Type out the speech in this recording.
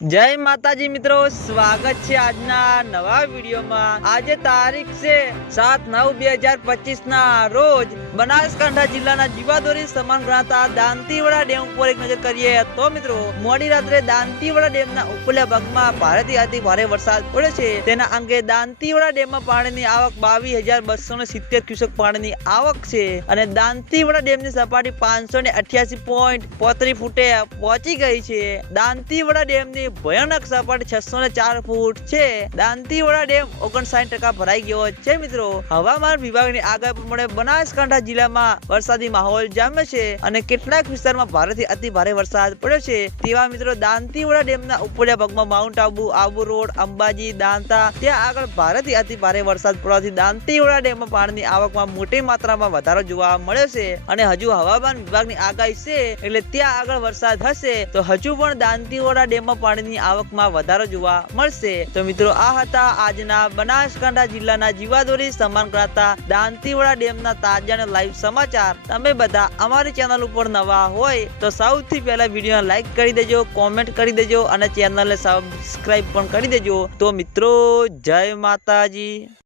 જય માતાજી મિત્રો, સ્વાગત છે આજના નવા વિડીયોમાં. આજે તારીખ છે સાત નવ બે હજાર પચીસ ના રોજ બનાસકાંઠા જિલ્લાના જીવાદોરી સમાન ગણાતા દાંતીવાડા ડેમ ઉપર એક નજર કરીએ તો મિત્રો, મોડી રાત્રે દાંતીવાડા ડેમના ઉપલા ભાગમાં ભારેથી અતિ ભારે વરસાદ પડ્યો છે. તેના અંગે દાંતીવાડા ડેમમાં પાણીની આવક બાવીસ હજાર બસો ને સિત્તેર ક્યુસેક પાણીની આવક છે અને દાંતીવાડા ડેમની સપાટી પાંચસો ને અઠ્યાસી પોઈન્ટ પોત્રી ફૂટે પહોંચી ગઈ છે. દાંતીવાડા ડેમની ભયાનક સપાટી છસો ને ચાર ફૂટ છે. દાંતીવાડા ડેમ ઓગણસાઠ ટકા ભરાઈ ગયો છે મિત્રો. હવામાન વિભાગની આગાહી પ્રમાણે બનાસકાંઠા જિલ્લામાં વરસાદી માહોલ જામ્યો છે અને કેટલાક વિસ્તારમાં ભારેથી અતિ ભારે વરસાદ પડ્યો છે. તેવા મિત્રો દાંતીવાડા ડેમના ઉપરના ભાગમાં માઉન્ટ આબુ આબુ રોડ, અંબાજી, દાંતા, ત્યાં આગળ ભારેથી અતિ ભારે વરસાદ પડવાથી દાંતીવાડા ડેમમાં પાણીની આવકમાં મોટી માત્રામાં વધારો જોવા મળ્યો છે. અને હજુ હવામાન વિભાગની આગાહી છે એટલે ત્યાં આગળ વરસાદ હશે તો હજુ પણ દાંતીવાડા ડેમમાં પાણીની આવકમાં વધારો જોવા મળશે. તો મિત્રો, આ હતા આજના બનાસકાંઠા જિલ્લાના જીવાદોરી સમાન કરાતા દાંતીવાડા ડેમના તાજા લાઈવ સમાચાર. તમે બધા અમારી ચેનલ ઉપર નવા હોય તો સૌથી પહેલા વીડિયો લાઈક કરી દેજો, કોમેન્ટ કરી દેજો અને ચેનલને સબસ્ક્રાઇબ પણ કરી દેજો. તો મિત્રો, જય માતાજી.